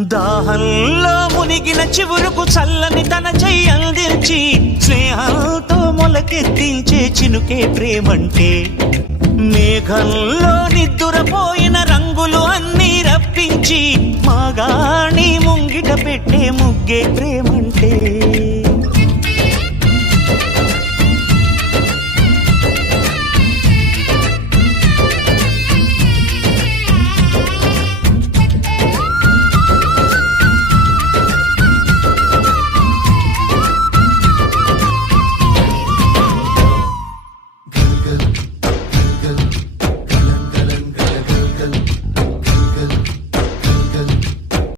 దాహంలో మునిగిన చివురుకు చల్లని తన చెయ్యి అందించి స్నేహంతో మొలకెత్తించే చినుకే ప్రేమంటే. మేఘంలో నిద్దురపోయిన రంగులు అన్నీ రప్పించి మాగాణి ముంగిట పెట్టే ముగ్గే ప్రేమంటే.